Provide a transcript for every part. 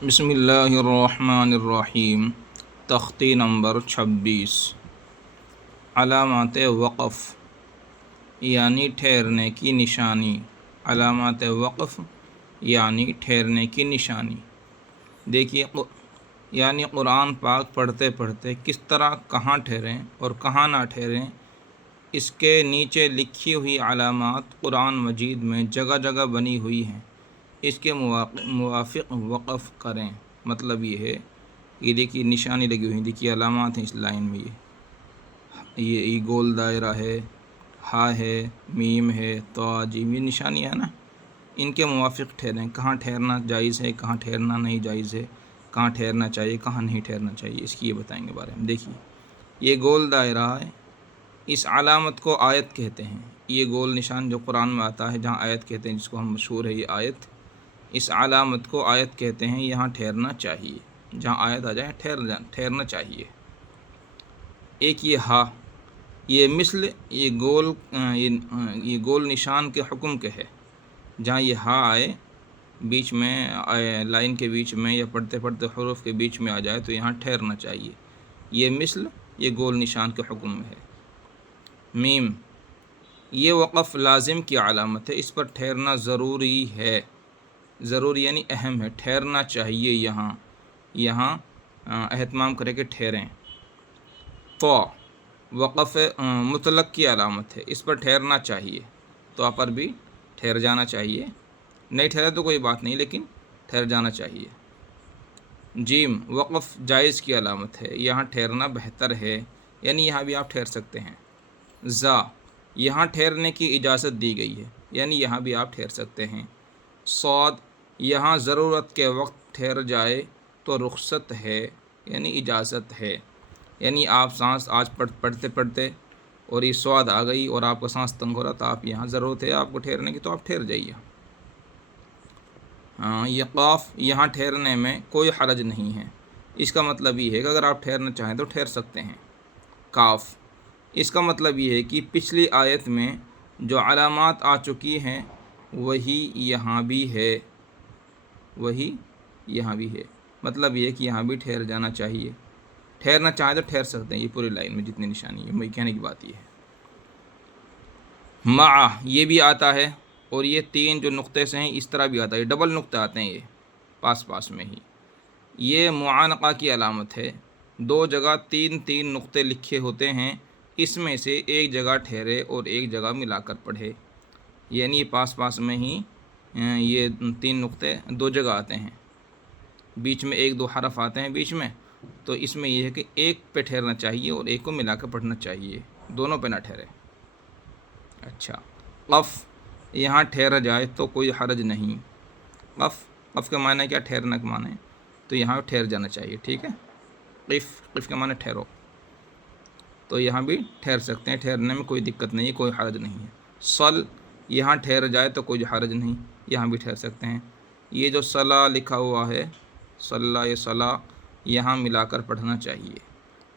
بسم اللہ الرحمن الرحیم۔ تختی نمبر 26، علامات وقف یعنی ٹھہرنے کی نشانی۔ علامات وقف یعنی ٹھہرنے کی نشانی۔ دیکھیے یعنی قرآن پاک پڑھتے پڑھتے کس طرح کہاں ٹھہریں اور کہاں نہ ٹھہریں، اس کے نیچے لکھی ہوئی علامات قرآن مجید میں جگہ جگہ بنی ہوئی ہیں، اس کے موافق وقف کریں۔ مطلب یہ ہے، یہ دیکھیے نشانی لگی ہوئی ہیں، دیکھیے علامات ہیں اس لائن میں، یہ گول دائرہ ہے، ہا ہے، میم ہے، تو جیم، یہ نشانی ہے نا، ان کے موافق ٹھہریں۔ کہاں ٹھہرنا جائز ہے، کہاں ٹھہرنا نہیں جائز ہے، کہاں ٹھہرنا چاہیے، کہاں نہیں ٹھہرنا چاہیے، اس کی یہ بتائیں گے بارے میں۔ دیکھیے یہ گول دائرہ ہے، اس علامت کو آیت کہتے ہیں۔ یہ گول نشان جو قرآن میں آتا ہے، جہاں آیت کہتے ہیں، جس کو ہم مشہور ہے یہ آیت، اس علامت کو آیت کہتے ہیں۔ یہاں ٹھہرنا چاہیے، جہاں آیت آ جائے ٹھہرنا چاہیے۔ ایک یہ ہا، یہ مثل یہ گول نشان کے حکم کے ہے۔ جہاں یہ ہا آئے بیچ میں، لائن کے بیچ میں یا پڑھتے پڑھتے حروف کے بیچ میں آ جائے تو یہاں ٹھہرنا چاہیے۔ یہ مثل یہ گول نشان کے حکم میں ہے۔ میم، یہ وقف لازم کی علامت ہے، اس پر ٹھہرنا ضروری ہے۔ ضروری یعنی اہم ہے، ٹھہرنا چاہیے، یہاں اہتمام کرے کہ ٹھہریں۔ تو وقف مطلق کی علامت ہے، اس پر ٹھہرنا چاہیے، تو پر بھی ٹھہر جانا چاہیے۔ نہیں ٹھہرے تو کوئی بات نہیں، لیکن ٹھہر جانا چاہیے۔ جیم، وقف جائز کی علامت ہے، یہاں ٹھہرنا بہتر ہے، یعنی یہاں بھی آپ ٹھہر سکتے ہیں۔ زا، یہاں ٹھہرنے کی اجازت دی گئی ہے، یعنی یہاں بھی آپ ٹھہر سکتے ہیں۔ صاد، یہاں ضرورت کے وقت ٹھہر جائے تو رخصت ہے، یعنی اجازت ہے، یعنی آپ سانس آج پڑھتے پڑھتے اور یہ صاد آ گئی اور آپ کا سانس تنگ ہو رہا، تو آپ یہاں ضرورت ہے آپ کو ٹھہرنے کی، تو آپ ٹھہر جائیے۔ یہ قاف، یہاں ٹھہرنے میں کوئی حرج نہیں ہے، اس کا مطلب یہ ہے کہ اگر آپ ٹھہرنا چاہیں تو ٹھہر سکتے ہیں۔ کاف، اس کا مطلب یہ ہے کہ پچھلی آیت میں جو علامات آ چکی ہیں وہی یہاں بھی ہے، وہی یہاں بھی ہے۔ مطلب یہ ہے کہ یہاں بھی ٹھہر جانا چاہیے، ٹھہرنا چاہیں تو ٹھہر سکتے ہیں، یہ پوری لائن میں جتنی نشانی ہے، وہی کہنے کی بات یہ ہے۔ مع، یہ بھی آتا ہے، اور یہ تین جو نقطے سے ہیں اس طرح بھی آتا ہے، ڈبل نقطے آتے ہیں، یہ پاس میں ہی۔ یہ معانقہ کی علامت ہے، دو جگہ تین نقطے لکھے ہوتے ہیں، اس میں سے ایک جگہ ٹھہرے اور ایک جگہ ملا کر پڑھے، یعنی پاس میں ہی یہ تین نقطے دو جگہ آتے ہیں، بیچ میں ایک دو حرف آتے ہیں بیچ میں، تو اس میں یہ ہے کہ ایک پہ ٹھہرنا چاہیے اور ایک کو ملا کر پڑھنا چاہیے، دونوں پہ نہ ٹھہرے۔ اچھا، قف، یہاں ٹھہرا جائے تو کوئی حرج نہیں۔ قف کا معنی کیا؟ ٹھہرنا کا معنی، تو یہاں ٹھہر جانا چاہیے، ٹھیک ہے۔ قف کا معنی ٹھہرو، تو یہاں بھی ٹھہر سکتے ہیں، ٹھہرنے میں کوئی دقت نہیں ہے، کوئی حرج نہیں ہے۔ صل، یہاں ٹھہر جائے تو کوئی حرج نہیں، یہاں بھی ٹھہر سکتے ہیں۔ یہ جو صلا لکھا ہوا ہے، صلا، یہ صلا، یہاں ملا کر پڑھنا چاہیے،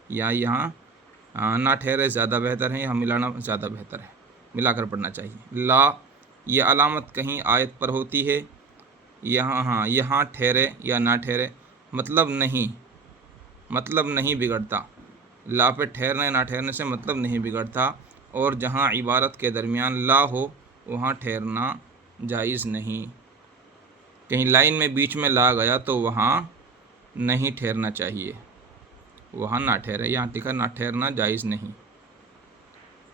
یا یہاں نہ ٹھہرے زیادہ بہتر ہے، یہاں ملانا زیادہ بہتر ہے، ملا کر پڑھنا چاہیے۔ لا، یہ علامت کہیں آیت پر ہوتی ہے، یہاں ٹھہرے یا نہ ٹھہرے، مطلب نہیں بگڑتا۔ لا پہ ٹھہرنے نہ ٹھہرنے سے مطلب نہیں بگڑتا، اور جہاں عبارت کے درمیان لا ہو وہاں ٹھہرنا جائز نہیں۔ کہیں لائن میں بیچ میں لا گیا تو وہاں نہیں ٹھہرنا چاہیے، وہاں نہ ٹھہرے، یہاں لکھا نہ ٹھہرنا جائز نہیں۔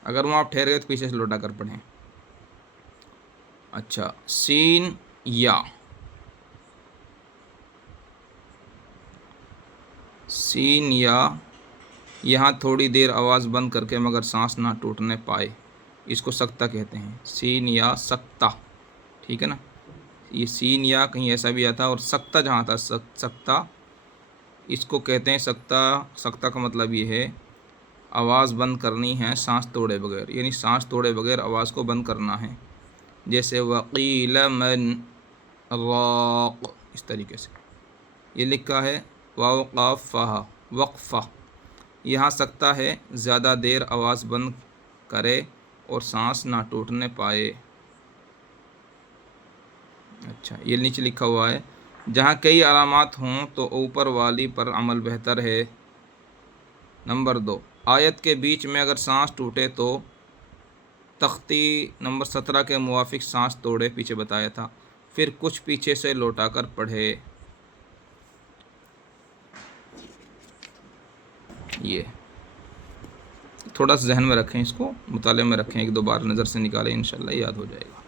اگر وہاں آپ ٹھہر گئے تو پیچھے سے لوٹا کر پڑھیں۔ اچھا، سین یا، سین یا، یہاں تھوڑی دیر آواز بند کر کے مگر سانس نہ ٹوٹنے پائے، اس کو سکتہ کہتے ہیں۔ سین یا سکتہ، ٹھیک ہے نا۔ یہ سین یا کہیں ایسا بھی آتا، اور سکتہ جہاں آتا سکتہ، اس کو کہتے ہیں سکتہ۔ سکتہ کا مطلب یہ ہے آواز بند کرنی ہے سانس توڑے بغیر، یعنی سانس توڑے بغیر آواز کو بند کرنا ہے، جیسے وقیل من راق، اس طریقے سے یہ لکھا ہے۔ واو قاف فا، وقفہ، یہاں سکتہ ہے زیادہ دیر آواز بند کرے اور سانس نہ ٹوٹنے پائے۔ اچھا، یہ نیچے لکھا ہوا ہے جہاں کئی علامات ہوں تو اوپر والی پر عمل بہتر ہے۔ نمبر 2، آیت کے بیچ میں اگر سانس ٹوٹے تو تختی نمبر 17 کے موافق سانس توڑے، پیچھے بتایا تھا، پھر کچھ پیچھے سے لوٹا کر پڑھے۔ یہ تھوڑا سا ذہن میں رکھیں، اس کو مطالعے میں رکھیں، ایک دو بار نظر سے نکالیں، انشاءاللہ یاد ہو جائے گا۔